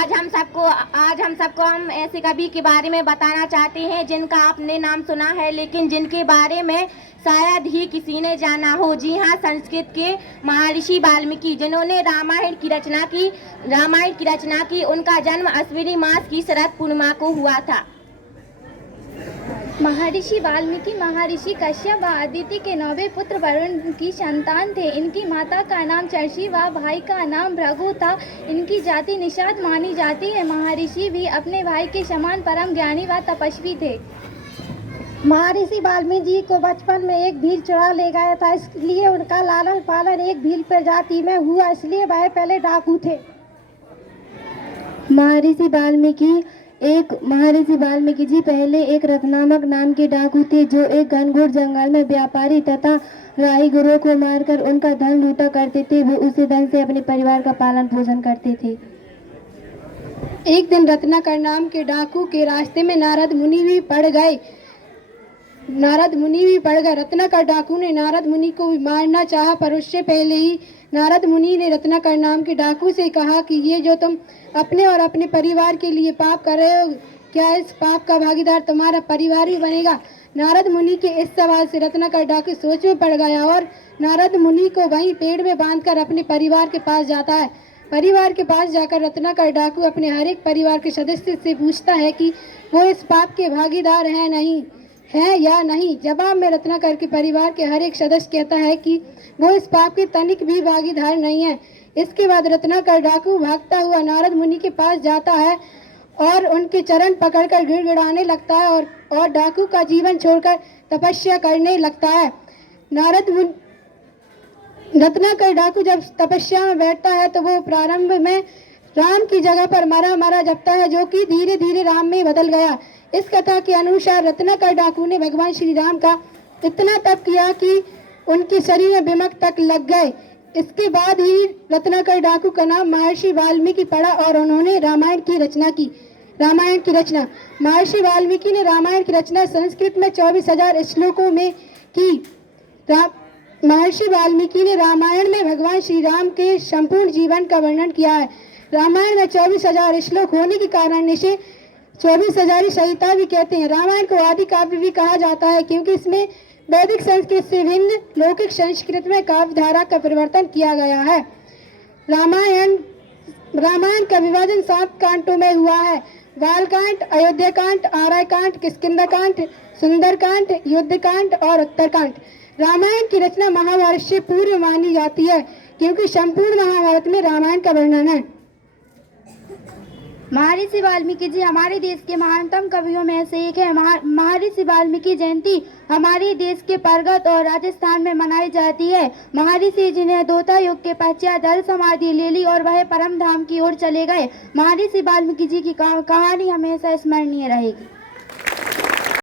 आज हम सबको हम ऐसे कवि के बारे में बताना चाहते हैं जिनका आपने नाम सुना है लेकिन जिनके बारे में शायद ही किसी ने जाना हो। जी हाँ, संस्कृत के महर्षि वाल्मीकि, जिन्होंने रामायण की रचना की। उनका जन्म अश्विनी मास की शरद पूर्णिमा को हुआ था। महर्षि वाल्मीकि महर्षि कश्यप व अदिति के 9वें पुत्र वरुण की संतान थे। इनकी माता का नाम चर्षि व भाई का नाम भृगु था। इनकी जाति निषाद मानी जाती है। महर्षि भी अपने भाई के समान परम ज्ञानी व तपस्वी थे। महर्षि वाल्मीकि जी को बचपन में एक भील चुरा ले गया था, इसलिए उनका लालन पालन एक भील प्रजाति में हुआ, इसलिए वह पहले डाकू थे। महर्षि वाल्मीकि जी पहले एक रत्नामक नाम के डाकू थे जो एक घनघोर जंगल में व्यापारी तथा राहीगरों को मारकर उनका धन लूटा करते थे। वो उसी धन से अपने परिवार का पालन पोषण करते थे। एक दिन रत्नाकर नाम के डाकू के रास्ते में नारद मुनि भी पड़ गए। रत्नाकर डाकू ने नारद मुनि को भी मारना चाहा, पर उससे पहले ही नारद मुनि ने रत्नाकर नाम के डाकू से कहा कि ये जो तुम अपने और अपने परिवार के लिए पाप कर रहे हो, क्या इस पाप का भागीदार तुम्हारा परिवार ही बनेगा? नारद मुनि के इस सवाल से रत्नाकर डाकू सोच में पड़ गया और नारद मुनि को वहीं पेड़ में बांधकर अपने परिवार के पास जाता है। परिवार के पास जाकर रत्नाकर डाकू अपने हर एक परिवार के सदस्य से पूछता है कि वो इस पाप के भागीदार है या नहीं। जवाब में रत्नाकर के परिवार के हर एक सदस्य कहता है कि वो इस पाप के तनिक भी भागीदार नहीं है। इसके बाद रत्नाकर डाकू भागता हुआ नारद मुनि के पास जाता है और उनके चरण पकड़कर गिड़गिड़ाने लगता है और डाकू का जीवन छोड़कर तपस्या करने लगता है। रत्नाकर डाकू जब तपस्या में बैठता है तो वो प्रारंभ में राम की जगह पर मरा जपता है, जो कि धीरे धीरे राम में बदल गया। इस कथा के अनुसार रत्नाकर डाकू ने भगवान श्री राम का इतना तप किया कि उनके शरीर में बिमक तक लग गए। इसके बाद ही रत्नाकर डाकू का नाम महर्षि वाल्मीकि पड़ा और उन्होंने रामायण की रचना। महर्षि वाल्मीकि ने रामायण की रचना संस्कृत में 24,000 श्लोकों में की। महर्षि वाल्मीकि ने रामायण में भगवान श्री राम के संपूर्ण जीवन का वर्णन किया है। रामायण में 24,000 श्लोक होने के कारण इसे 24,000 संहिता भी कहते हैं। रामायण को आदि काव्य भी कहा जाता है क्योंकि इसमें वैदिक संस्कृत से भिन्न लौकिक संस्कृत में काव्य धारा का परिवर्तन किया गया है। रामायण का विभाजन 7 कांडों में हुआ है: बालकांड, अयोध्याकांड, आरण्यकांड, किष्किंधाकांड, सुंदरकांड, युद्धकांड और उत्तरकांड। रामायण की रचना महाभारत से पूर्व मानी जाती है क्योंकि संपूर्ण महाभारत में रामायण का वर्णन है। महर्षि वाल्मीकि जी हमारे देश के महानतम कवियों में से एक है। महर्षि वाल्मीकि जयंती हमारे देश के परगत और राजस्थान में मनाई जाती है। महर्षि जी ने द्वापर युग के पश्चात जल समाधि ले ली और वह परम धाम की ओर चले गए। महर्षि वाल्मीकि जी की कहानी हमेशा स्मरणीय रहेगी।